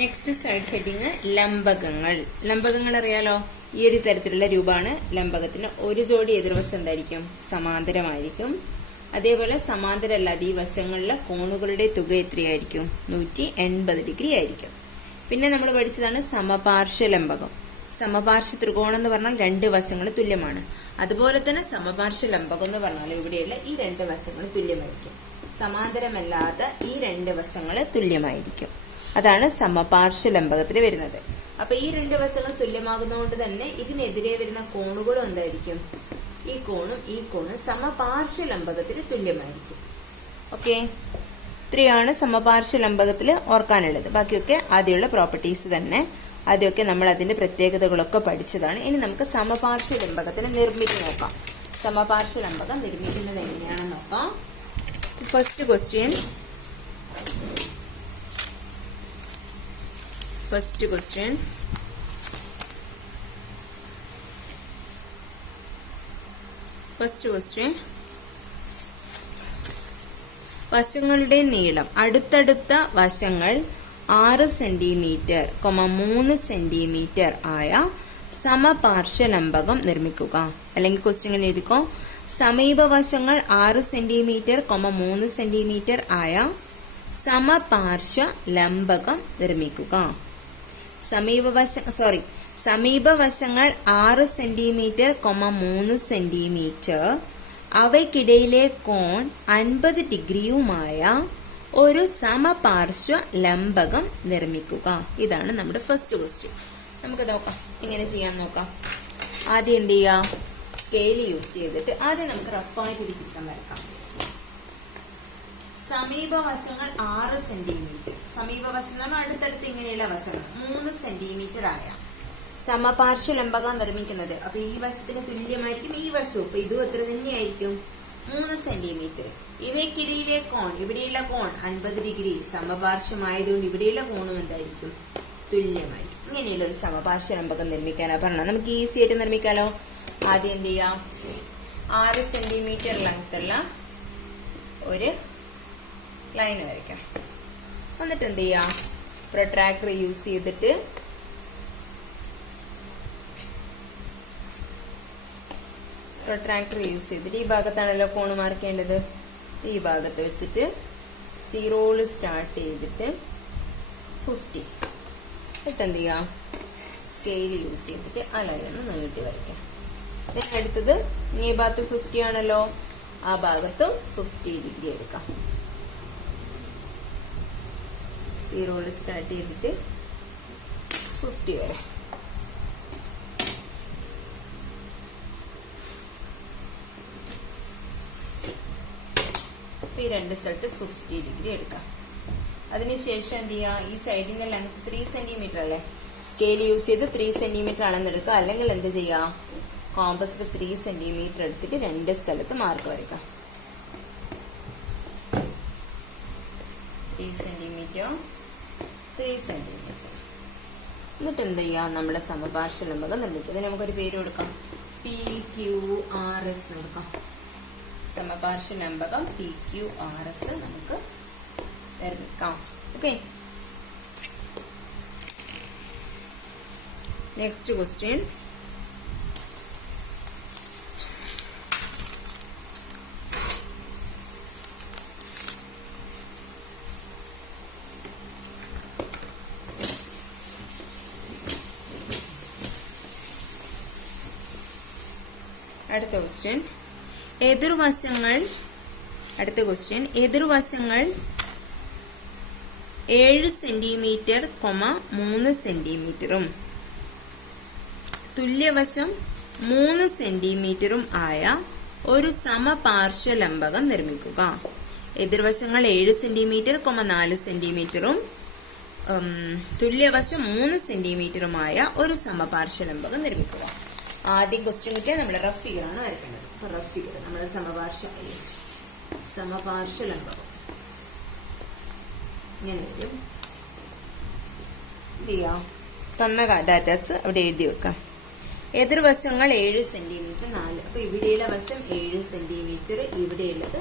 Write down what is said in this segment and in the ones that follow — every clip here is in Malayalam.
നെക്സ്റ്റ് സൈഡ് ഹെഡിങ് ലംബകങ്ങൾ. ലംബകങ്ങൾ അറിയാലോ, ഈ ഒരു തരത്തിലുള്ള രൂപമാണ് ലംബകത്തിന്. ഒരു ജോഡി എതിർവശം എന്തായിരിക്കും? സമാന്തരമായിരിക്കും. അതേപോലെ സമാന്തരമല്ലാതെ ഈ വശങ്ങളിലെ കോണുകളുടെ തുക എത്രയായിരിക്കും? 180 ഡിഗ്രി ആയിരിക്കും. പിന്നെ നമ്മൾ പഠിച്ചതാണ് സമപാർശ്വ ലംബകം. സമപാർശ്വ ത്രികോണം എന്ന് പറഞ്ഞാൽ രണ്ട് വശങ്ങൾ തുല്യമാണ്. അതുപോലെ തന്നെ സമപാർശ്വ ലംബകം എന്ന് പറഞ്ഞാൽ ഇവിടെയുള്ള ഈ രണ്ട് വശങ്ങൾ തുല്യമായിരിക്കും. സമാന്തരമല്ലാതെ ഈ രണ്ട് വശങ്ങൾ തുല്യമായിരിക്കും. അതാണ് സമപാർശ്വ ലംബകത്തിൽ വരുന്നത്. അപ്പൊ ഈ രണ്ട് വശങ്ങൾ തുല്യമാകുന്നതുകൊണ്ട് തന്നെ ഇതിനെതിരെ വരുന്ന കോണുകളും എന്തായിരിക്കും? ഈ കോണും സമപാർശ്വ ലംബകത്തിൽ തുല്യമായിരിക്കും. ഓക്കെ, ഇത്രയാണ് സമപാർശ്വ ലംബകത്തിൽ ഓർക്കാനുള്ളത്. ബാക്കിയൊക്കെ ആദ്യമുള്ള പ്രോപ്പർട്ടീസ് തന്നെ. ആദ്യമൊക്കെ നമ്മൾ അതിന്റെ പ്രത്യേകതകളൊക്കെ പഠിച്ചതാണ്. ഇനി നമുക്ക് സമപാർശ്വ ലംബകത്തിന് നിർമ്മിതി നോക്കാം. സമപാർശ്വ ലംബകം നിർമ്മിക്കുന്നത് എങ്ങനെയാണെന്ന് നോക്കാം. ഫസ്റ്റ് ക്വസ്റ്റ്യൻ വശങ്ങളുടെ നീളം. അടുത്തടുത്ത വശങ്ങൾ 6 സെന്റിമീറ്റർ, 3 സെന്റിമീറ്റർ ആയ സമപാർശ്വ ലംബകം നിർമ്മിക്കുക. അല്ലെങ്കിൽ ക്വസ്റ്റ്യൻ ഇങ്ങനെ എഴുതിക്കോ: സമീപവശങ്ങൾ 6 സെന്റിമീറ്റർ, 3 സെന്റിമീറ്റർ ആയ സമപാർശ്വ ലംബകം നിർമ്മിക്കുക. സമീപവശങ്ങൾ 6 സെന്റിമീറ്റർ, 3 സെന്റിമീറ്റർ, അവയ്ക്കിടയിലെ കോൺ 50 ഡിഗ്രിയുമായ ഒരു സമപാർശ്വ ലംബകം നിർമ്മിക്കുക. ഇതാണ് നമ്മുടെ ഫസ്റ്റ് ക്വസ്റ്റ്യൻ. നമുക്ക് നോക്കാം, എങ്ങനെ ചെയ്യാൻ നോക്കാം. ആദ്യം എന്ത് ചെയ്യാം? സ്കെയിൽ യൂസ് ചെയ്തിട്ട് ആദ്യം നമുക്ക് റഫായിട്ട് ഒരു ചിത്രം വരക്കാം. സമീപവശങ്ങൾ 6 സെന്റിമീറ്റർ, സമീപവശങ്ങൾ അടുത്തടുത്ത് ഇങ്ങനെയുള്ള വശങ്ങൾ 3 സെന്റിമീറ്റർ ആയ സമപാർശ്വ ലംബകം നിർമ്മിക്കുന്നത്. അപ്പൊ ഈ വശത്തിന് തുല്യമായിരിക്കും ഈ വശവും. അപ്പൊ ഇതും എത്ര തന്നെയായിരിക്കും? 3 സെന്റിമീറ്റർ. ഇവയ്ക്കിടയിലെ കോൺ, ഇവിടെയുള്ള കോൺ 50 ഡിഗ്രി സമപാർശ്വമായതുകൊണ്ട് ഇവിടെയുള്ള കോണും എന്തായിരിക്കും? തുല്യമായിരിക്കും. ഇങ്ങനെയുള്ള ഒരു സമപാർശ്വ ലംബകം നിർമ്മിക്കാനാ പറഞ്ഞത്. നമുക്ക് ഈസി ആയിട്ട് നിർമ്മിക്കാലോ. ആദ്യം എന്ത് ചെയ്യാം? 6 സെന്റിമീറ്റർ ലെങ്ത്തുള്ള ഒരു ലൈൻ വരയ്ക്കാം. എന്നിട്ട് എന്ത് ചെയ്യാം? പ്രൊട്രാക്ടർ യൂസ് ചെയ്തിട്ട് ഈ ഭാഗത്താണല്ലോ കോണ് മാർക്കേണ്ടത്. ഈ ഭാഗത്ത് വെച്ചിട്ട് 0 സ്റ്റാർട്ട് ചെയ്തിട്ട് 50 എന്നിട്ട് എന്ത് ചെയ്യാം? സ്കെയിൽ യൂസ് ചെയ്തിട്ട് ആ ലൈൻ ഒന്ന് നീട്ടി വരയ്ക്കാം. അടുത്തത് ഈ ഭാഗത്ത് 50 ആണല്ലോ, ആ ഭാഗത്തും 50 ഡിഗ്രി എടുക്കാം. 0 സ്റ്റാർട്ട് ചെയ്തിട്ട് 50 വരെ. ഈ രണ്ട് സ്ഥലത്ത് 50 ഡിഗ്രി എടുക്കാം. അതിനുശേഷം എന്ത് ചെയ്യാം? ഈ സൈഡിന്റെ ലെങ്ത് 3 സെന്റിമീറ്റർ അല്ലേ, സ്കെയിൽ യൂസ് ചെയ്ത് 3 സെന്റിമീറ്റർ ആണെന്നെടുക്കുക. അല്ലെങ്കിൽ എന്ത് ചെയ്യാം? കോമ്പസിൽ 3 സെന്റിമീറ്റർ എടുത്തിട്ട് രണ്ട് സ്ഥലത്ത് മാർക്ക് വരയ്ക്കാം. 3 സെന്റിമീറ്റർ, 3 സെന്റിമീറ്റർ. എന്നിട്ട് എന്ത് ചെയ്യാം? നമ്മുടെ സമപാർശ്വ ലംബകം നിർമ്മിക്കുക. ഇതിന് നമുക്കൊരു പേര് കൊടുക്കാം. PQRS കൊടുക്കാം. സമപാർശ്വ ലംബകം PQRS നമുക്ക് നിർമ്മിക്കാം. Okay, next question. അടുത്ത ക്വസ്റ്റ്യൻ എതിർവശങ്ങൾ 7 സെന്റിമീറ്റർ, 3 സെന്റിമീറ്ററും തുല്യവശം 3 സെന്റിമീറ്ററും ആയ ഒരു സമപാർശ്വ ലംബകം നിർമ്മിക്കുക. എതിർവശങ്ങൾ 7 സെന്റിമീറ്റർ, 4 സെന്റിമീറ്ററും തുല്യവശം 3 സെന്റിമീറ്ററുമായ ഒരു സമപാർശ്വ ലംബകം നിർമ്മിക്കുക. ആദ്യം ക്വസ്റ്റ്യൻ കിട്ടിയാൽ നമ്മൾ റഫ് ഫിഗർ ആണ് വരയ്ക്കേണ്ടത്. റഫ് ഫിഗർ നമ്മുടെ സമപാർശ്വ ലംബകം ഇങ്ങനെ വരും. തന്ന ഡാറ്റാസ് അവിടെ എഴുതി വെക്കാം. എതിർവശങ്ങൾ 7 സെന്റിമീറ്റർ 4. അപ്പൊ ഇവിടെയുള്ള വശം 7 സെന്റിമീറ്റർ, ഇവിടെയുള്ളത്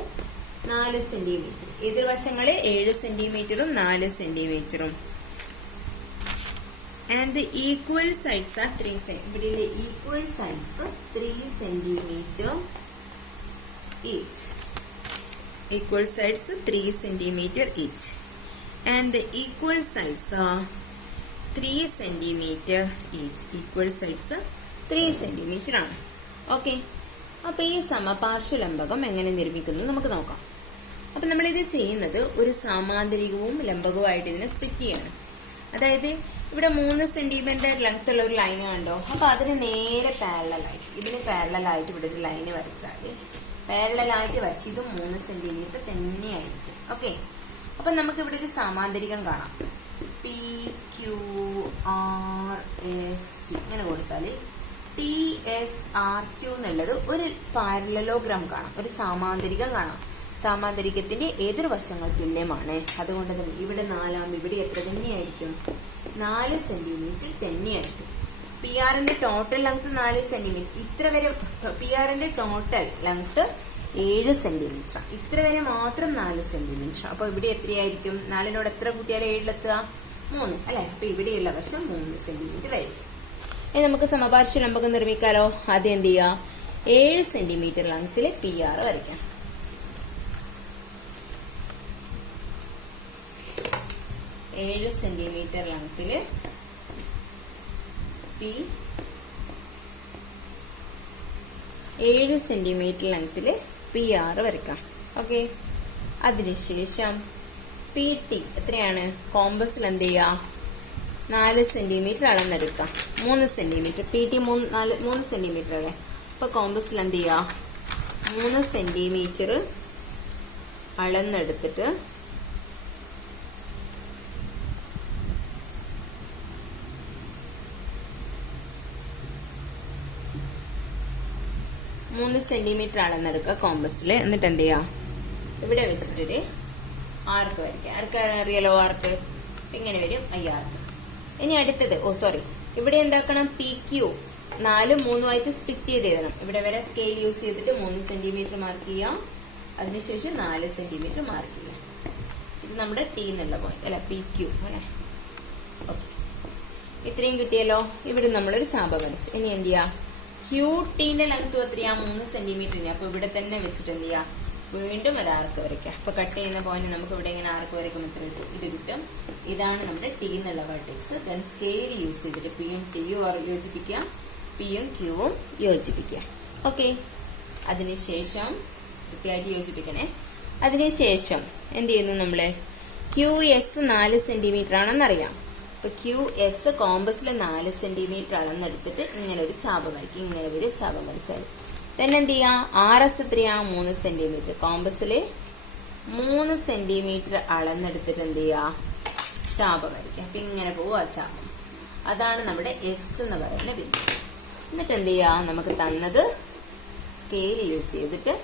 4 സെന്റിമീറ്റർ. എതിർവശങ്ങളെ 7 സെന്റിമീറ്ററും 4 സെന്റിമീറ്ററും and the equal sides are 3 centimetre. ഇവിടെ equal sides 3 centimetre each. Equal sides 3 centimeter each. And the equal sides are 3 centimeter each. Equal sides 3 centimeter ആണ്. ഓക്കെ, അപ്പൊ ഈ സമപാർശ്വലംബകം എങ്ങനെ നിർമ്മിക്കുന്നു നമുക്ക് നോക്കാം. അപ്പൊ നമ്മളിത് ചെയ്യുന്നത് ഒരു സമാന്തരികവും ലംബകവുമായിട്ട് ഇതിനെ സ്പ്ലിറ്റ് ചെയ്യാണ്. അതായത് ഇവിടെ 3 സെന്റിമീറ്റർ ലെങ്ത് ഉള്ള ഒരു ലൈൻ കണ്ടോ, അപ്പൊ അതിന് നേരെ പാരലായിട്ട്, ഇതിന് പാരലായിട്ട് ഇവിടെ ഒരു ലൈന് വരച്ചാൽ പാരലായിട്ട് വരച്ച് ഇതും 3 സെന്റിമീറ്റർ തന്നെയായിരിക്കും. ഓക്കെ, അപ്പൊ നമുക്ക് ഇവിടെ ഒരു സമാന്തരികം കാണാം. P Q R S T ഇങ്ങനെ കൊടുത്താൽ ടി എസ് ആർ ക്യു എന്നുള്ളത് ഒരു പാരലലോഗ്രാം കാണാം, ഒരു സമാന്തരികം കാണാം. സമാന്തരികത്തിന്റെ എതിർവശങ്ങൾ തുല്യമാണ്. അതുകൊണ്ട് തന്നെ ഇവിടെ 4 ഇവിടെ എത്ര തന്നെയായിരിക്കും? 4 സെന്റിമീറ്റർ തന്നെയായിരിക്കും. പി ആറിന്റെ ടോട്ടൽ ലെങ്ത് 4 സെന്റിമീറ്റർ. ഇത്ര വരെ പി ആറിന്റെ ടോട്ടൽ ലെങ്ത് 7 സെന്റിമീറ്റർ. ഇത്ര വരെ മാത്രം 4 സെന്റിമീറ്റർ. അപ്പൊ ഇവിടെ എത്രയായിരിക്കും? 4നോട് എത്ര കൂട്ടിയാൽ 7 3 അല്ലെ? അപ്പൊ ഇവിടെയുള്ള വശം 3 സെന്റിമീറ്റർ ആയിരിക്കും. ഇനി നമുക്ക് സമപാർശ്വലംബകം നിർമ്മിക്കാലോ. ആദ്യം എന്ത് ചെയ്യാം? 7 സെന്റിമീറ്റർ ലെങ്ത്തിൽ പി ആർ വരയ്ക്കാം. ഏഴ് സെന്റിമീറ്റർ ലെങ്ത്തിൽ പി 7 സെന്റിമീറ്റർ ലെങ്ത്തിൽ പി ആർ വരയ്ക്കാം. ഓക്കെ, അതിനുശേഷം പി ടി എത്രയാണ്? കോമ്പസിൽ എന്ത് ചെയ്യാം? 4 സെന്റിമീറ്റർ അളന്നെടുക്കാം. 3 സെന്റിമീറ്റർ പി ടി 3 സെന്റിമീറ്റർ അല്ലേ? അപ്പൊ കോമ്പസിൽ എന്ത് ചെയ്യാം? 3 സെന്റിമീറ്റർ അളന്നെടുത്തിട്ട് 3 സെന്റിമീറ്റർ അളന്നെടുക്കുക കോമ്പസിൽ. എന്നിട്ട് എന്ത് ചെയ്യാം? ഇവിടെ വെച്ചിട്ടൊരു ആർക്ക് വരയ്ക്കുക. ആർക്ക് അറിയാലോ? ആർക്ക് ഇങ്ങനെ വരും, ഈ ആർക്ക്. ഇനി അടുത്തത്, ഇവിടെ എന്താക്കണം? പി ക്യൂ 4 3 ആയിട്ട് സ്പ്ലിറ്റ് ചെയ്ത് എഴുതണം. ഇവിടെ വരെ സ്കെയിൽ യൂസ് ചെയ്തിട്ട് 3 സെന്റിമീറ്റർ മാർക്ക് ചെയ്യാം. അതിനുശേഷം 4 സെന്റിമീറ്റർ മാർക്ക് ചെയ്യാം. ഇത് നമ്മുടെ ടി എന്നുള്ള പോയിന്റ് അല്ല, പി ക്യൂ അല്ലെ? ഓക്കെ, ഇത്രയും കിട്ടിയല്ലോ. ഇവിടെ നമ്മളൊരു ചാപ വരച്ച്. ഇനി എന്ത് ചെയ്യാം? ക്യൂ ടിന്റെ ലെങ്ത് എത്രയാ? 3 സെന്റിമീറ്ററിന്. അപ്പൊ ഇവിടെ തന്നെ വെച്ചിട്ട് എന്ത് ചെയ്യാം? വീണ്ടും ഒരു ആർക്ക് വരയ്ക്കാം. അപ്പൊ കട്ട് ചെയ്യുന്ന പോയിന്റ് നമുക്ക് ഇവിടെ ഇങ്ങനെ ആർക്ക് വരയ്ക്കുമ്പോൾ എത്ര കിട്ടും? ഇത് കിട്ടും. ഇതാണ് നമ്മുടെ ടി എന്നുള്ള വെർട്ടെക്സ്. ദെൻ സ്കെയിൽ യൂസ് ചെയ്തിട്ട് പിയും ടിയും യോജിപ്പിക്കാം, പിയും ക്യൂവും യോജിപ്പിക്കാം. ഓക്കെ, അതിനുശേഷം കൃത്യമായിട്ട് യോജിപ്പിക്കണേ. അതിനുശേഷം എന്ത് ചെയ്യുന്നു? നമ്മള് ക്യൂ എസ് 4 സെന്റിമീറ്റർ ആണെന്നറിയാം. അപ്പൊ ക്യൂ എസ് കോമ്പസിൽ 4 സെന്റിമീറ്റർ അളന്നെടുത്തിട്ട് ഇങ്ങനെ ഒരു ചാപം വരയ്ക്കും. ഇങ്ങനെ ഒരു ചാപം വരച്ചാൽ തന്നെ എന്ത് ചെയ്യാം? ആർ എസ് എത്രയാ? 3 സെന്റിമീറ്റർ. കോമ്പസിൽ 3 സെന്റിമീറ്റർ അളന്നെടുത്തിട്ട് എന്ത് ചെയ്യാ? ചാപം വരയ്ക്കാം. അപ്പൊ ഇങ്ങനെ പോവും ആ ചാപം. അതാണ് നമ്മുടെ എസ് എന്ന് പറയുന്ന ബിന്ദു. എന്നിട്ട് എന്ത് ചെയ്യാ? നമുക്ക് തന്നത് സ്കെയിൽ യൂസ് ചെയ്തിട്ട്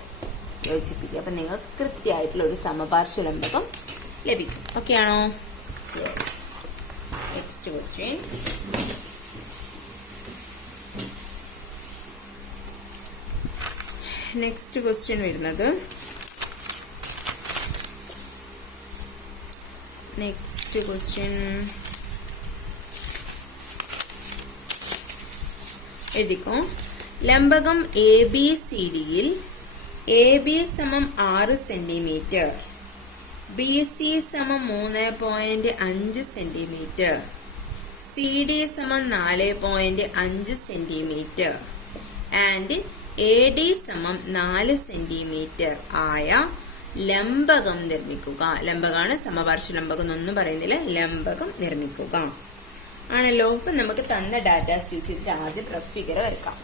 യോജിപ്പിക്കുക. അപ്പൊ നിങ്ങൾക്ക് കൃത്യമായിട്ടുള്ള ഒരു സമപാർശ്വലംബകം ലഭിക്കും. ഓക്കെ ആണോ? Yes. Next question. Next question വരുന്നത് എഴുതിക്കോ. ലംബകം എ ബി സി ഡിയിൽ എ ബി സമം 6 സെന്റിമീറ്റർ, ബി സി സമം 3.5 സെന്റിമീറ്റർ, സി ഡി സമം 4.5 സെന്റിമീറ്റർ ആൻഡ് എ ഡി സമം 4 സെന്റിമീറ്റർ ആയ ലംബകം നിർമ്മിക്കുക. ലംബകമാണ്, സമപാർശ്വലംബകം എന്നൊന്നും പറയുന്നില്ല. ലംബകം നിർമ്മിക്കുക ആണല്ലോ. ഇപ്പൊ നമുക്ക് തന്ന ഡാറ്റാസ് യൂസ് ചെയ്തിട്ട് ആദ്യം റഫ് ഫിഗർ വരക്കാം.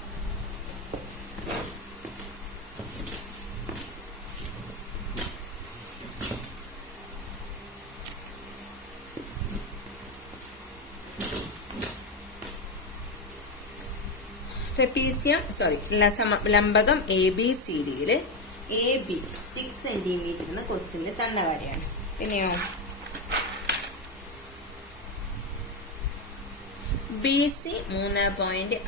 ലംബകം എ ബി സി ഡിയില് എ ബി 6 സെന്റിമീറ്റർ എന്ന ക്വസ്റ്റ്യനിൽ തന്ന കാര്യമാണ്. പിന്നെയോ B C 3.5,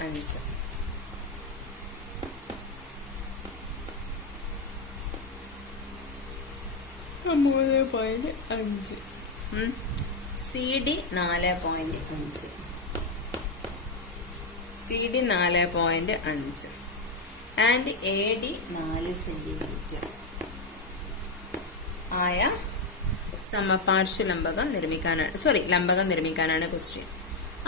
C D 4.5. CD 4.5 and AD 4 centimetre ആയ സമപാർശ്വലംബകം നിർമ്മിക്കാനാണ് ക്വസ്റ്റ്യൻ.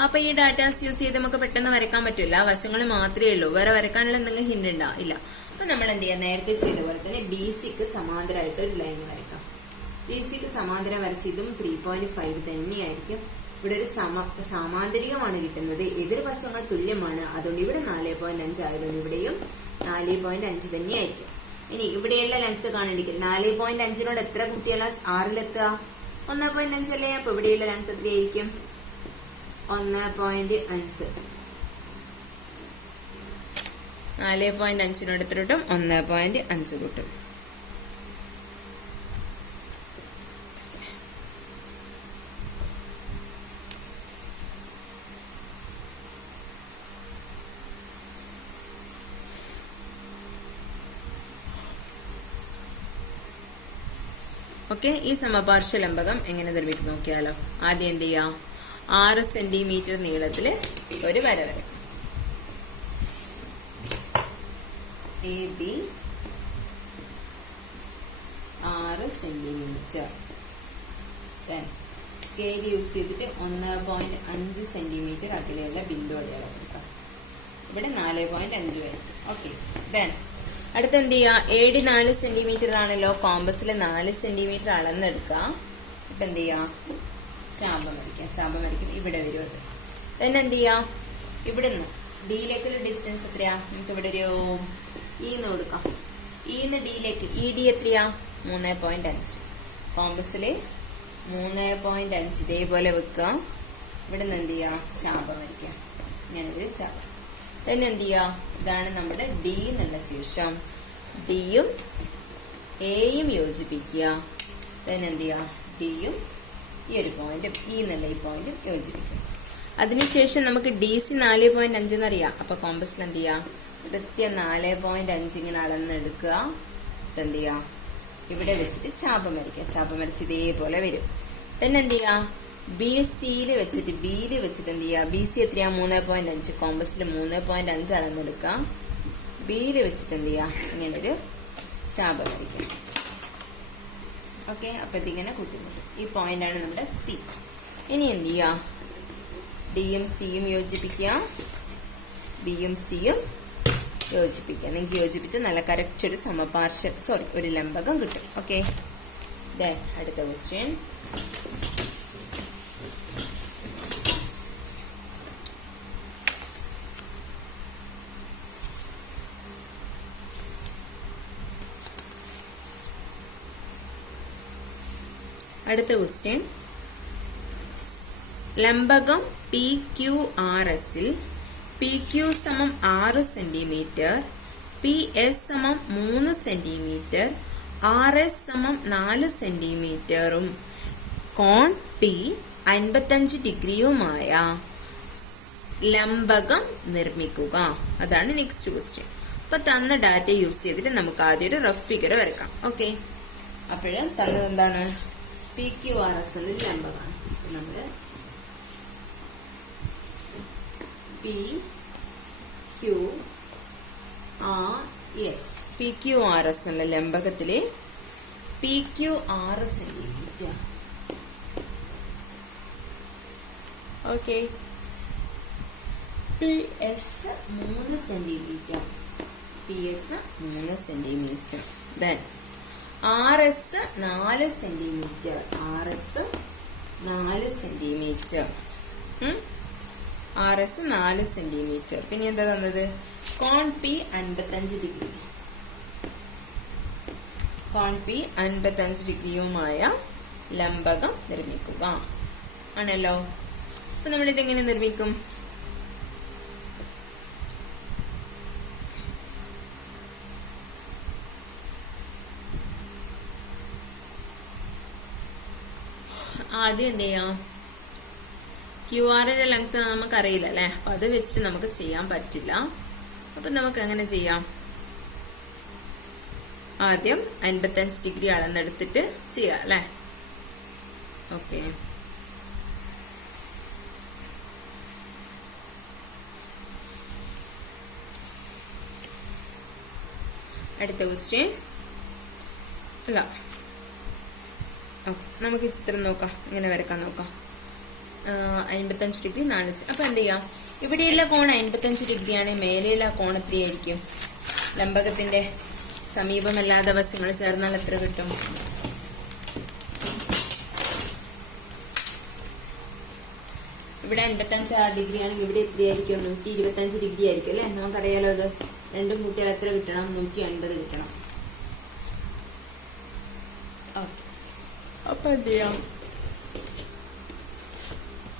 അപ്പൊ ഈ ഡാറ്റാസ് യൂസ് ചെയ്ത് നമുക്ക് പെട്ടെന്ന് വരയ്ക്കാൻ പറ്റില്ല. വശങ്ങൾ മാത്രമേ ഉള്ളൂ. വേറെ വരയ്ക്കാനുള്ള എന്തെങ്കിലും ഹിന്റ് ഉണ്ടോ? ഇല്ല. അപ്പൊ നമ്മൾ എന്ത് ചെയ്യാം? നേരത്തെ ചെയ്ത പോലെ തന്നെ BCക്ക് സമാന്തരമായിട്ട് ഒരു ലൈൻ വരയ്ക്കാം. BCക്ക് സമാന്തരം വരച്ച് ഇതും 3.5 തന്നെയായിരിക്കും. ഇവിടെ ഒരു സമാന്തരികമാണ് കിട്ടുന്നത്. എതിർവശങ്ങൾ തുല്യമാണ്. അതുകൊണ്ട് ഇവിടെ 4.5 ആയതുകൊണ്ട് ഇവിടെയും 4.5 തന്നെയായിരിക്കും. ഇനി ഇവിടെയുള്ള ലെങ്ത് കാണേണ്ടിരിക്കും. 4.5നോട് എത്ര കൂട്ടിയാൽ 6ലെത്തുക? 1.5 അല്ലേ? അപ്പൊ ഇവിടെയുള്ള ലെങ്ത് എത്രയായിരിക്കും? 1.5. 4.5നോട് എത്ര കിട്ടും? 1.5 കിട്ടും. ഓക്കെ, ഈ സമപാർശ്വലംബകം എങ്ങനെ നിർമ്മിക്കും നോക്കിയാലോ. ആദ്യം എന്ത് ചെയ്യാം? 6 സെന്റിമീറ്റർ നീളത്തില് ഒരു വര വരയ്ക്കും. AB 6 centimetre. സ്കെയിൽ യൂസ് ചെയ്തിട്ട് 1.5 സെന്റിമീറ്റർ അകലെയുള്ള ബിന്ദു അടയാളപ്പെടുത്താം. ഇവിടെ 4.5 വരും. Okay, done. അടുത്ത് എന്ത് ചെയ്യുക? AD 4 സെന്റിമീറ്റർ ആണല്ലോ. കോമ്പസിൽ 4 സെന്റിമീറ്റർ അളന്നെടുക്കാം. ഇപ്പൊ എന്ത് ചെയ്യാം? ചാപം വരയ്ക്കാം. ഇവിടെ വരും അത്. തന്നെ എന്ത് ചെയ്യാം? ഇവിടുന്ന് ഡിയിലേക്കുള്ള ഡിസ്റ്റൻസ് എത്രയാ? നമുക്ക് ഇവിടെ ഒരു ഇന്ന് കൊടുക്കാം. ഇന്ന് ഡിയിലേക്ക് ED എത്രയാ? 3.5. കോമ്പസില് 3.5 ഇതേപോലെ വെക്കുക. ഇവിടുന്ന് എന്ത് ചെയ്യാം? ചാപം വരയ്ക്കാം. ഇങ്ങനെ ഒരു ചാപം. തന്നെ എന്ത് ചെയ്യാം? ഇതാണ് നമ്മുടെ D എന്നുള്ള ശേഷം ഡിയും എയും യോജിപ്പിക്കുക. തന്നെ എന്ത് ചെയ്യാം? ഡിയും ഈ ഒരു പോയിന്റും എന്നുള്ള ഈ പോയിന്റും യോജിപ്പിക്കും. അതിനുശേഷം നമുക്ക് DC 4.5 എന്നറിയാം. അപ്പൊ കോമ്പസിൽ എന്ത് ചെയ്യാം? കൃത്യം 4.5 ഇങ്ങനെ അളന്നെടുക്കുക. എന്ത് ചെയ്യാം? ഇവിടെ വെച്ചിട്ട് ചാപം വരയ്ക്കുക. ചാപം വരച്ച് ഇതേപോലെ വരും. തന്നെ എന്ത് ചെയ്യാം? ബിയിൽ വെച്ചിട്ട് എന്ത് ചെയ്യുക? BC എത്രയാ? 3.5. കോമ്പസിൽ 3.5 അളന്നെടുക്കാം. ബിയിൽ വെച്ചിട്ട് എന്ത് ചെയ്യുക? ഇങ്ങനെ ഒരു ചാപം വരയ്ക്കാം. ഓക്കെ, അപ്പൊ ഇതിങ്ങനെ കൂട്ടിമുട്ടും. ഈ പോയിന്റ് ആണ് നമ്മുടെ C. ഇനി എന്ത് ചെയ്യുക? ഡിയും സിയും യോജിപ്പിക്കുക. ബിയും സിയും യോജിപ്പിക്കുക. നിങ്ങൾക്ക് യോജിപ്പിച്ച് നല്ല കറക്റ്റ് ഒരു ഒരു ലംബകം കിട്ടും. ഓക്കെ, അടുത്ത ക്വസ്റ്റ്യൻ. അടുത്ത ക്വസ്റ്റ്യൻ. ലംബകം PQRSൽ PQ സമം 6 സെന്റിമീറ്റർ, PS സമം 3 സെന്റിമീറ്റർ, RS സമം 4 സെന്റിമീറ്ററും കോൺ P 55 ഡിഗ്രിയുമായ ലംബകം നിർമ്മിക്കുക. അതാണ് നെക്സ്റ്റ് ക്വസ്റ്റ്യൻ. അപ്പൊ തന്ന ഡാറ്റ യൂസ് ചെയ്തിട്ട് നമുക്ക് ആദ്യം ഒരു റഫ് ഫിഗർ വരക്കാം. ഓക്കെ, അപ്പോഴും തന്നത് എന്താണ്? PQRS എന്ന ലംബമാണ്. നമ്മള് PQRS എന്ന ലംബകത്തിലെ PQ 6 centimetre. Okay, PS 3 centimetre. Then RS 4 centimetre. RS 4 centimetre. പിന്നെ എന്താ തന്നത്? കോൺ P 55 ഡിഗ്രി. കോൺ P 55 ഡിഗ്രിയുമായ ലംബകം നിർമ്മിക്കുക ആണല്ലോ. അപ്പൊ നമ്മളിതെങ്ങനെ നിർമ്മിക്കും? ആദ്യം എന്ത് ചെയ്യാം? QR ലെങ്ത് നമുക്കറിയില്ല അല്ലെ. അപ്പൊ അത് വെച്ചിട്ട് നമുക്ക് ചെയ്യാൻ പറ്റില്ല. അപ്പൊ നമുക്ക് എങ്ങനെ ചെയ്യാം? ആദ്യം 55 ഡിഗ്രി അളന്നെടുത്തിട്ട് ചെയ്യാം അല്ലെ. ഓക്കെ, അടുത്ത ക്വസ്റ്റ്യൻ അല്ല, ഓക്കെ, നമുക്ക് ഈ ചിത്രം നോക്കാം, ഇങ്ങനെ വരക്കാൻ നോക്കാം. 55 ഡിഗ്രി 4. അപ്പൊ എന്ത് ചെയ്യാം, ഇവിടെയുള്ള കോൺ 55 ഡിഗ്രിയാണ്, മേലെയുള്ള കോൺ എത്രയായിരിക്കും? ലംബകത്തിന്റെ സമീപമല്ലാത്ത വശങ്ങൾ ചേർന്നാൽ എത്ര കിട്ടും? ഇവിടെ 55 ഡിഗ്രി ആണെങ്കിൽ ഇവിടെ എത്രയായിരിക്കും? 125 ഡിഗ്രി ആയിരിക്കും അല്ലെ? നമുക്കറിയാലോ അത്. രണ്ടും കൂട്ടിയാൽ എത്ര കിട്ടണം? 150 കിട്ടണം. അപ്പൊ എന്ത് ചെയ്യാം,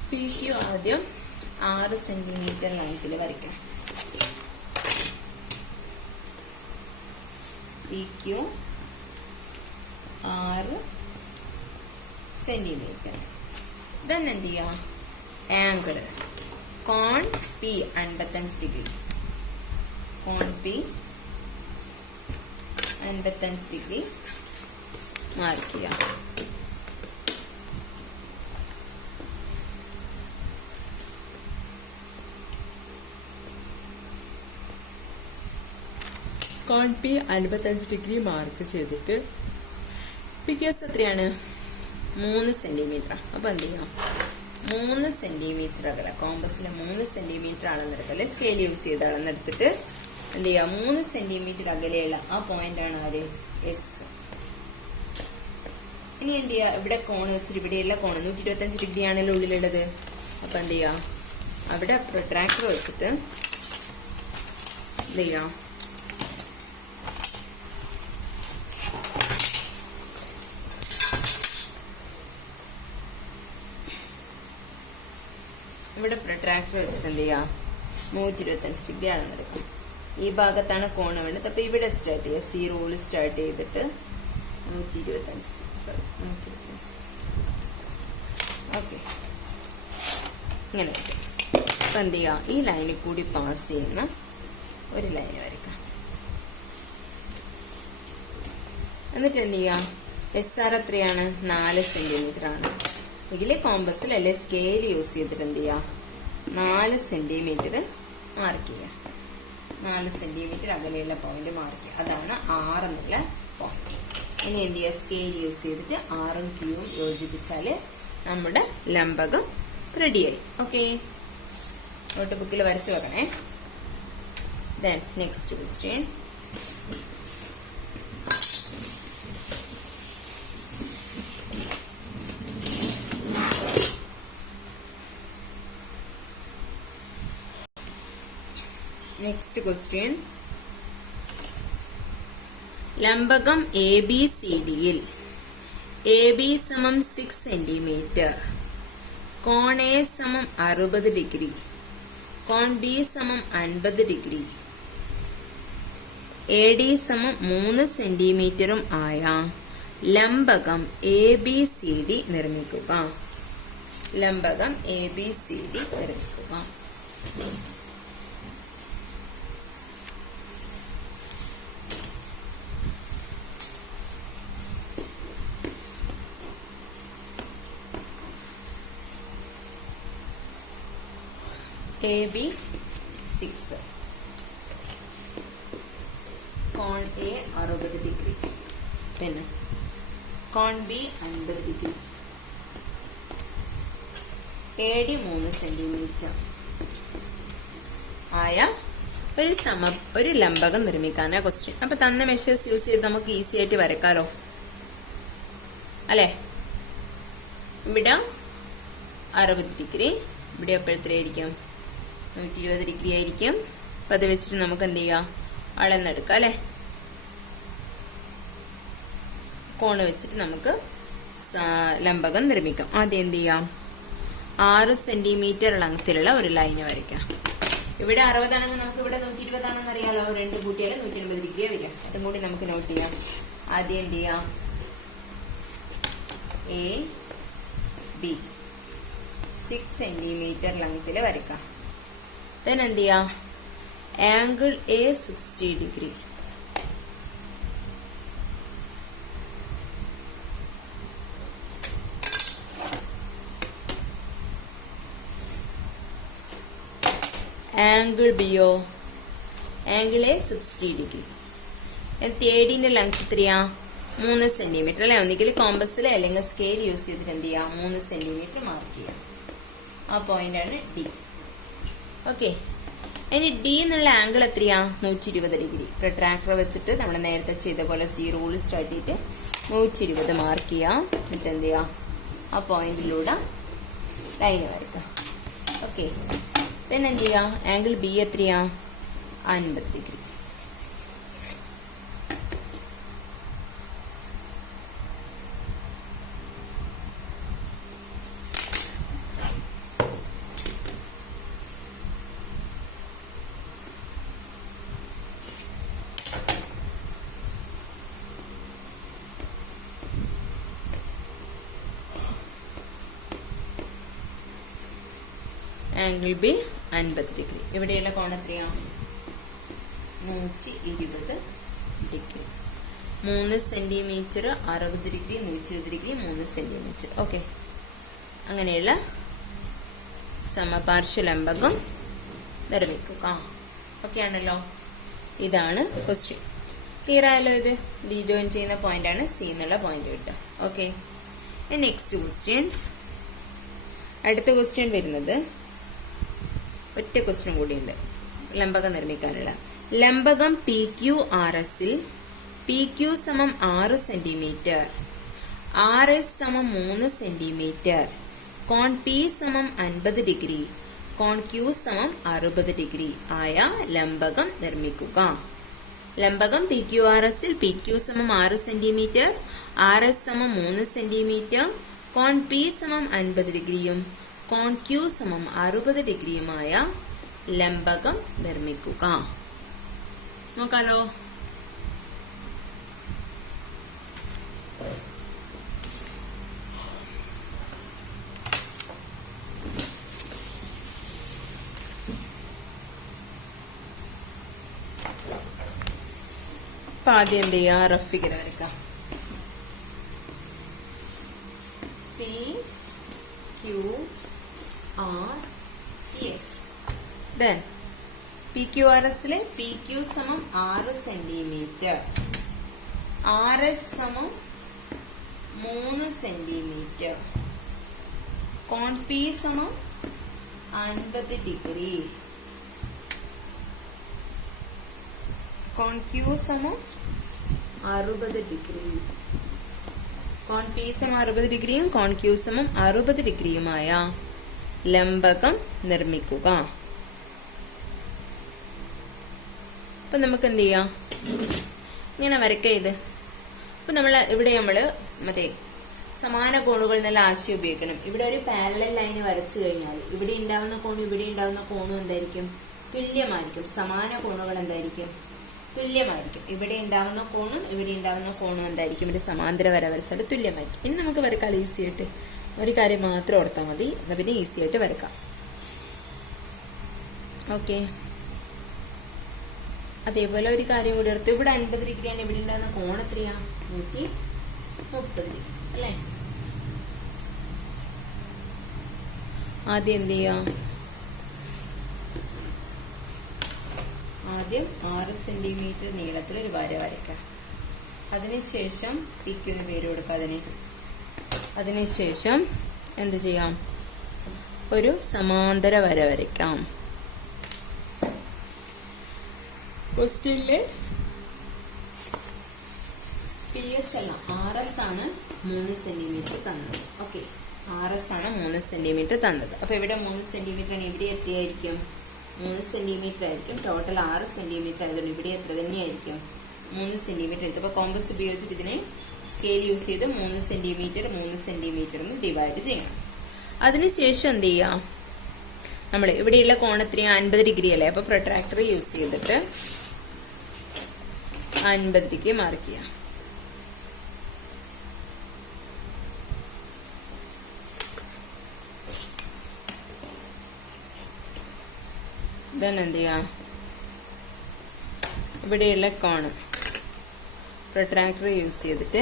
പി ക്യു ആദ്യം 6 സെന്റിമീറ്റർ ലെങ്ത്തിൽ വരയ്ക്കാം. P Q 6 centimetre. ദെൻ എന്ത് ചെയ്യാം, ആംഗിൾ കോൺ പി 55 ഡിഗ്രി, കോൺ പി 55 ഡിഗ്രി മാർക്ക് ചെയ്യാം. കോൺ പി 55 ഡിഗ്രി മാർക്ക് ചെയ്തിട്ട് പി കേസ് എത്രയാണ്? 3 സെന്റിമീറ്റർ. അപ്പൊ എന്ത് ചെയ്യാം, 3 സെന്റിമീറ്റർ അകലെ, കോമ്പസിൽ 3 സെന്റിമീറ്റർ അളന്നെടുക്കല്, സ്കെയിൽ യൂസ് ചെയ്ത് അളന്നെടുത്തിട്ട് എന്ത് ചെയ്യാം, 3 സെന്റിമീറ്റർ അകലെയുള്ള ആ പോയിന്റ് ആണ് ആര്? എസ്. ഇനി എന്ത് ചെയ്യാ, ഇവിടെ കോൺ വെച്ചിട്ട് ഇവിടെയുള്ള കോൺ 125 ഡിഗ്രി ആണല്ലോ ഉള്ളിലുള്ളത്. അപ്പൊ എന്ത് ചെയ്യാം, അവിടെ പ്രൊട്രാക്ടർ വെച്ചിട്ട് എന്ത് ചെയ്യാം, ഇവിടെ പ്രൊട്രാക്ടർ വെച്ചിട്ട് എന്ത് ചെയ്യാം, 125 ഡിഗ്രി അളന്നെടുക്കും. ഈ ഭാഗത്താണ് കോൺ വേണ്ടത്. അപ്പൊ ഇവിടെ സ്റ്റാർട്ട് ചെയ്യുക, സീറോയിൽ സ്റ്റാർട്ട് ചെയ്തിട്ട് 125. ഓക്കെ, ഇങ്ങനെ. അപ്പൊ എന്ത് ചെയ്യാം, ഈ ലൈനിൽ കൂടി പാസ് ചെയ്യുന്ന ഒരു ലൈൻ വരയ്ക്കാം. എന്നിട്ട് എന്ത് ചെയ്യാം, എസ് ആർ എത്രയാണ്? 4 സെന്റിമീറ്റർ ആണ്. ഇതിലെ കോമ്പസിൽ അല്ലെ സ്കെയിൽ യൂസ് ചെയ്തിട്ട് എന്ത് ചെയ്യാം, 4 സെന്റിമീറ്റർ മാർക്ക് ചെയ്യാം. 4 സെന്റിമീറ്റർ അകലെയുള്ള പോയിന്റ് മാർക്ക് ചെയ്യുക. അതാണ് 6 എന്നുള്ള പോയിന്റ്. ഇനി എന്ത് ചെയ്യുക, സ്കെയിൽ യൂസ് ചെയ്തിട്ട് 6ഉം ക്യൂവും യോജിപ്പിച്ചാല് നമ്മുടെ ലംബകം റെഡിയായി. ഓക്കെ, നോട്ട് ബുക്കിൽ വരച്ചു വെക്കണേ. Then next question. Next question, ലംബകം എ ബി സി ഡിയിൽ എ ബി സമം 6 സെന്റിമീറ്റർ, കോൺ എ സമം 60 ഡിഗ്രി, കോൺ ബി സമം 50 ഡിഗ്രി, എ ഡി സമം 3 സെന്റിമീറ്ററും ആയ ലംബകം എ ബി സി ഡി നിർമ്മിക്കുക. ലംബകം എ ബി സി ഡി നിർമ്മിക്കുക. എ ബി 6, കോൺ എ 60 ഡിഗ്രി, പിന്നെ കോൺ B 50 degree, A D 3 centimetre ആയ ഒരു ലംബകം നിർമ്മിക്കാനാ ക്വസ്റ്റ്യൻ. അപ്പൊ തന്ന മെഷേഴ്സ് യൂസ് ചെയ്ത് നമുക്ക് ഈസി ആയിട്ട് വരക്കാലോ അല്ലെ? ഇവിടെ 60 ഡിഗ്രി, ഇവിടെ എപ്പോഴെത്രയായിരിക്കും? 120 ഡിഗ്രി ആയിരിക്കും. അപ്പൊ അത് വെച്ചിട്ട് നമുക്ക് എന്ത് ചെയ്യാം, അളന്നെടുക്കാം അല്ലെ? കോണ് വെച്ചിട്ട് നമുക്ക് ലംബകം നിർമ്മിക്കാം. ആദ്യം എന്ത് ചെയ്യാം, 6 സെന്റിമീറ്റർ ലെങ്ത്തിലുള്ള ഒരു ലൈന് വരയ്ക്കാം. ഇവിടെ 60 ആണെങ്കിൽ നമുക്ക് ഇവിടെ 120 ആണെന്ന് അറിയാലോ. 2 കൂട്ടിയാൽ 180 ഡിഗ്രി വരിക. അതും കൂടി നമുക്ക് നോട്ട് ചെയ്യാം. ആദ്യം എന്ത് ചെയ്യാം, എ ബി 6 സെന്റിമീറ്റർ ലെങ്ത്തിൽ വരയ്ക്കാം. then എന്ത് ചെയ്യാം, ആംഗിൾ എ 60 ഡിഗ്രി, ആംഗിൾ ബിയോ, ആംഗിൾ എ 60 ഡിഗ്രി. എന്നിട്ട് ADന്റെ ലെങ്ത് എത്രയാ 3 സെന്റിമീറ്റർ അല്ലെ. ഒന്നുകിൽ കോമ്പസിൽ അല്ലെങ്കിൽ സ്കെയിൽ യൂസ് ചെയ്തിട്ട് എന്ത് ചെയ്യാം 3 സെന്റിമീറ്റർ മാർക്ക് ചെയ്യാം. ആ പോയിന്റ് ആണ് D. ഓക്കെ, ഇനി D എന്നുള്ള ആംഗിൾ എത്രയാ 120 ഡിഗ്രി. പ്രൊട്രാക്ടർ വെച്ചിട്ട് നമ്മൾ നേരത്തെ ചെയ്ത പോലെ C റൂൾ സ്റ്റാർട്ട് ചെയ്തിട്ട് 120 മാർക്ക് ചെയ്യാം. എന്നിട്ട് എന്ത് ചെയ്യാം ആ പോയിന്റിലൂടെ ലൈൻ വരയ്ക്കാം. ഓക്കെ, പിന്നെ എന്ത് ചെയ്യാം ആംഗിൾ B എത്രയാ 50 ഡിഗ്രി. Angle B 50 degree. ഇവിടെയുള്ള കോൺ എത്രയാ 120 degree. 3 centimetre 60 degree 120 degree 3 centimetre. Okay, അങ്ങനെയുള്ള സമപാർശ്വലംബകം നിർമ്മിക്കുക. ഓക്കെ ആണല്ലോ, ഇതാണ് ക്വസ്റ്റ്യൻ. ക്ലിയർ ആയല്ലോ? ഇത് ഡി ജോയിൻ ചെയ്യുന്ന പോയിന്റ് ആണ് C എന്നുള്ള പോയിന്റ് കിട്ടുക. Okay, next question. അടുത്ത ക്വസ്റ്റ്യൻ വരുന്നത് ഒറ്റ ക്വസ്റ്റ്യൻ കൂടിയുണ്ട് ലംബകം നിർമ്മിക്കാനുള്ള. ലംബകം PQRS ൽ PQ സമം 6 സെന്റിമീറ്റർ, RS സമം 3 സെന്റിമീറ്റർ, കോൺ P സമം 50 ഡിഗ്രി, കോൺ Q സമം 60 ഡിഗ്രി ആയ ലംബകം നിർമ്മിക്കുക. ലംബകം PQRS ൽ PQ സമം 6 സെന്റിമീറ്റർ, RS സമം 3 സെന്റിമീറ്റർ, കോൺ P സമം 50 ഡിഗ്രിയും കോൺ Q സമം 60 ഡിഗ്രിയുമായ ലംബകം നിർമ്മിക്കുക. നോക്കാലോ. അപ്പൊ ആദ്യം എന്ത് ചെയ്യാം റഫ് ഫിഗർ വരയ്ക്കാം. PQRS. Then PQRS ലെ PQ സമം 6 സെന്റിമീറ്റർ, RS സമം 3 സെന്റിമീറ്റർ, കോൺ P സമം 50 ഡിഗ്രി, കോൺ Q സമം 60 ഡിഗ്രി. കോൺ P സമം 60 ഡിഗ്രിയും കോൺ Q സമം 60 ഡിഗ്രിയുമായ ലംബകം നിർമ്മിക്കുക. അപ്പൊ നമുക്ക് എന്ത് ചെയ്യാം ഇങ്ങനെ വരയ്ക്ക ഇത്. അപ്പൊ ഇവിടെ നമ്മള് മറ്റേ സമാന കോണുകൾ എന്നുള്ള ആശയം ഉപയോഗിക്കണം. ഇവിടെ ഒരു പാരലൽ ലൈന് വരച്ചു കഴിഞ്ഞാൽ ഇവിടെ ഉണ്ടാവുന്ന കോണും ഇവിടെ ഉണ്ടാവുന്ന കോണും എന്തായിരിക്കും തുല്യമായിരിക്കും. സമാന കോണുകൾ എന്തായിരിക്കും തുല്യമായിരിക്കും. ഇവിടെ ഉണ്ടാവുന്ന കോണും ഇവിടെ ഉണ്ടാവുന്ന കോണും എന്തായിരിക്കും ഒരു സമാന്തര വര വരച്ചാൽ തുല്യമായിരിക്കും. ഇനി നമുക്ക് വരക്കാം ഈസി ആയിട്ട്. ഒരു കാര്യം മാത്രം ഓർത്താൽ മതി, എന്നാ പിന്നെ ഈസി ആയിട്ട് വരക്കാം. ഓക്കെ, അതേപോലെ ഒരു കാര്യം കൂടി ഓർത്ത്. ഇവിടെ 50 ഡിഗ്രിയാണ്, ഇവിടെ ഉണ്ടാകുന്ന കോൺ എത്രയാ 130 ഡിഗ്രി അല്ലേ. ആദ്യം എന്ത് ചെയ്യാം ആദ്യം 6 സെന്റിമീറ്റർ നീളത്തിൽ ഒരു വര വരയ്ക്കാം. അതിനുശേഷം പിക്ക് പേര് കൊടുക്കാം. അതിനുശേഷം എന്ത് ചെയ്യാം ഒരു സമാന്തര വര വരയ്ക്കാം. ക്വസ്റ്റ്യനില് PS അല്ല RS ആണ് 3 സെന്റിമീറ്റർ തന്നത്. ഓക്കെ, RS ആണ് 3 സെന്റിമീറ്റർ തന്നത്. അപ്പൊ ഇവിടെ 3 സെന്റിമീറ്റർ ആണ്. ഇവിടെ എത്രയായിരിക്കും 3 സെന്റിമീറ്റർ ആയിരിക്കും. ടോട്ടൽ 6 സെന്റിമീറ്റർ ആയതുകൊണ്ട് ഇവിടെ എത്ര തന്നെയായിരിക്കും 3 സെന്റിമീറ്റർ ആയിരിക്കും. അപ്പൊ കോമ്പസ് ഉപയോഗിച്ചിട്ട് ഇതിനെ സ്കെയിൽ യൂസ് ചെയ്ത് 3 സെന്റിമീറ്റർ 3 സെന്റിമീറ്റർ എന്ന് ഡിവൈഡ് ചെയ്യണം. അതിനുശേഷം എന്ത് ചെയ്യാം നമ്മൾ ഇവിടെയുള്ള കോൺ എത്രയും 50 ഡിഗ്രി അല്ലേ. അപ്പൊ പ്രൊട്രാക്ടർ യൂസ് ചെയ്തിട്ട് 50 ഡിഗ്രി മാർക്ക് ചെയ്യാം. എന്ത് ചെയ്യാം ഇവിടെയുള്ള കോണ് പ്രൊട്രാക്ടർ യൂസ് ചെയ്തിട്ട്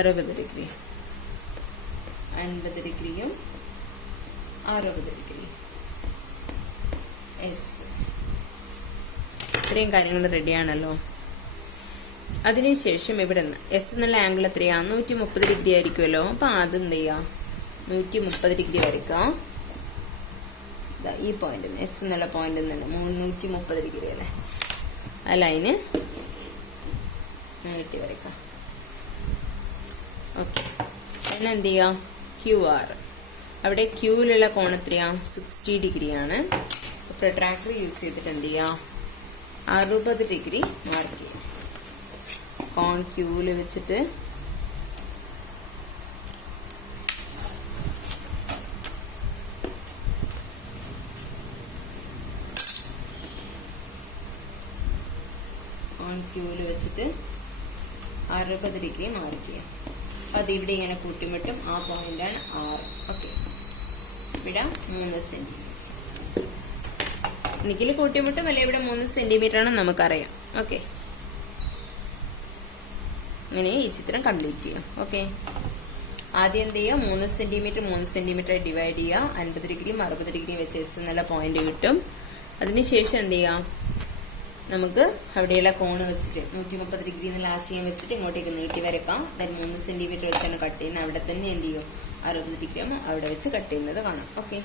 60 ഡിഗ്രി 50 ഡിഗ്രിയും 60 ഡിഗ്രി. എസ്. ഇത്രയും കാര്യങ്ങൾ റെഡിയാണല്ലോ. അതിനുശേഷം ഇവിടെ നിന്ന് എസ് എന്നുള്ള ആംഗിൾ എത്രയാ? 130 ഡിഗ്രി ആയിരിക്കുമല്ലോ. അപ്പൊ ആദ്യം എന്ത് ചെയ്യാം? 130 ഡിഗ്രി വരയ്ക്കാം. ഈ പോയിന്റ് എസ് എന്നുള്ള പോയിന്റ് തന്നെ 130 ഡിഗ്രി അല്ലേ. ആ ലൈന് നീട്ടി വരയ്ക്കാം. ഓക്കെ. പിന്നെ എന്ത് ചെയ്യാം? QR. അവിടെ ക്യൂവിലുള്ള കോൺ എത്രയാ? 60 ഡിഗ്രിയാണ്. പ്രൊട്രാക്ടർ യൂസ് ചെയ്തിട്ട് എന്ത് ചെയ്യാം? 60 ഡിഗ്രി മാർക്ക് ചെയ്യാം. കോൺ ക്യൂവിൽ വെച്ചിട്ട് വെച്ചിട്ട് 60 ഡിഗ്രി മാർക്ക് ചെയ്യാം. അത് ഇവിടെ ഇങ്ങനെ കൂട്ടിമുട്ടും. ആ പോയിന്റാണ് 6. ഓക്കെ. ഇവിടെ 3 സെന്റിമീറ്റർ. ഒന്നിക്കിൽ കൂട്ടിമുട്ടും അല്ലെ ഇവിടെ 3 സെന്റിമീറ്റർ ആണ് നമുക്കറിയാം. ഓക്കെ. അങ്ങനെ ഈ ചിത്രം കംപ്ലീറ്റ് ചെയ്യാം. ഓക്കെ. ആദ്യം എന്ത് ചെയ്യുക? 3 സെന്റിമീറ്റർ ഡിവൈഡ് ചെയ്യുക. 50 ഡിഗ്രിയും 60 ഡിഗ്രിയും വെച്ച് എസ് എന്നുള്ള പോയിന്റ് കിട്ടും. അതിനുശേഷം എന്ത് ചെയ്യാം? നമുക്ക് അവിടെയുള്ള കോണ് വെച്ചിട്ട് 130 ഡിഗ്രി എന്നുള്ള ആശയം വെച്ചിട്ട് ഇങ്ങോട്ടേക്ക് നീട്ടി വരക്കാം. 3 സെന്റിമീറ്റർ വെച്ചാണ് കട്ട് ചെയ്യുന്നത്. അവിടെ തന്നെ എന്ത് ചെയ്യും? 60 ഡിഗ്രി അവിടെ വെച്ച് കട്ട് ചെയ്യുന്നത് കാണാം. ഓക്കെ.